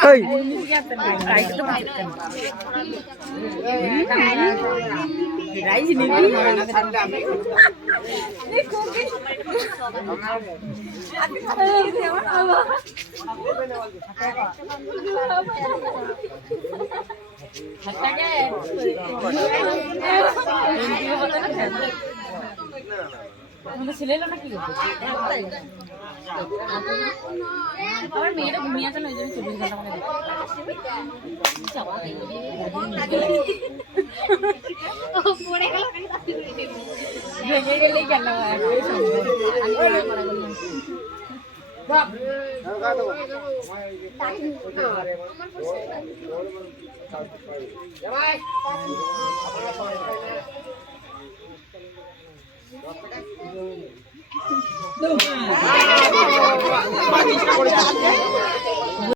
Hey. Hey. ছেলে এলো না কি আমার মেয়েটা ঘুমিয়ে আছে না ওই জন্য চব্বিশ ঘণ্টা মানে ভেঙে গেলেই কেন একটাই 嗯好好好好